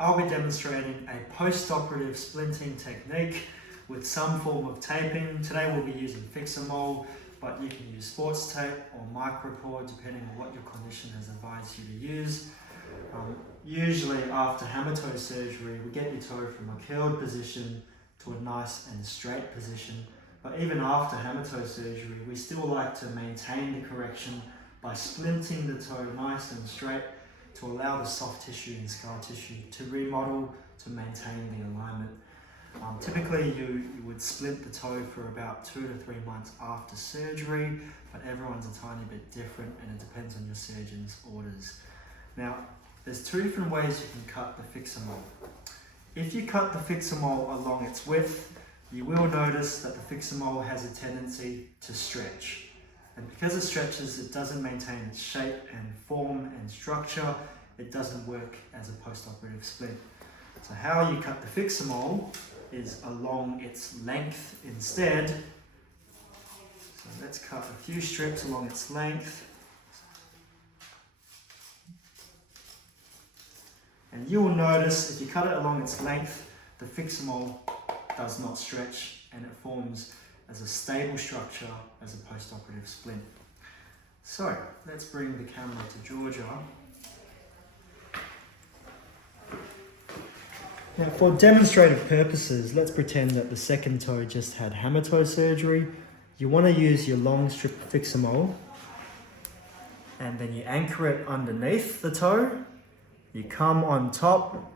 I'll be demonstrating a post-operative splinting technique with some form of taping. Today we'll be using Fix-A-Mole, but you can use sports tape or micropore depending on what your clinician has advised you to use. Usually after hammer toe surgery, we get your toe from a curled position to a nice and straight position. But even after hammer toe surgery, we still like to maintain the correction by splinting the toe nice and straight to allow the soft tissue and scar tissue to remodel to maintain the alignment. Typically you would splint the toe for about 2 to 3 months after surgery, but everyone's a tiny bit different and it depends on your surgeon's orders. Now, there's 2 different ways you can cut the Fix-A-Mole. If you cut the Fix-A-Mole along its width, you will notice that the Fix-A-Mole has a tendency to stretch. And because it stretches, it doesn't maintain its shape and form and structure. It doesn't work as a post-operative splint. So how you cut the Fix-A-Mole is along its length instead. So let's cut a few strips along its length. And you will notice if you cut it along its length, the Fix-A-Mole does not stretch and it forms as a stable structure as a post-operative splint. So let's bring the camera to Georgia. Now for demonstrative purposes, let's pretend that the second toe just had hammer toe surgery. You want to use your long strip of Fix-A-Mole and then you anchor it underneath the toe. You come on top,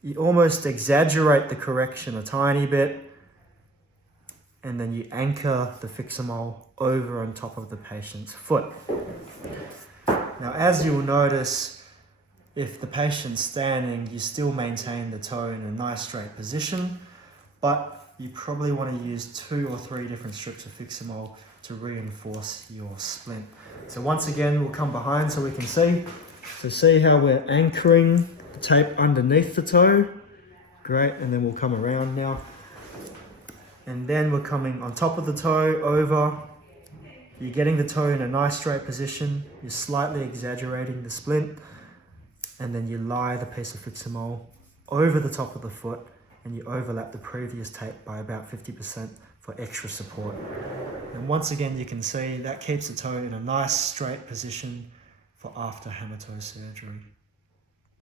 you almost exaggerate the correction a tiny bit, and then you anchor the Fix-A-Mole over on top of the patient's foot. Now, as you will notice, if the patient's standing, you still maintain the toe in a nice straight position, but you probably want to use 2 or 3 different strips of Fix-A-Mole to reinforce your splint. So once again, we'll come behind so we can see. So see how we're anchoring the tape underneath the toe? Great, and then we'll come around now. And then we're coming on top of the toe, over. You're getting the toe in a nice straight position. You're slightly exaggerating the splint. And then you lie the piece of Fix-A-Mole over the top of the foot and you overlap the previous tape by about 50% for extra support. And once again, you can see that keeps the toe in a nice straight position for after hammer toe surgery.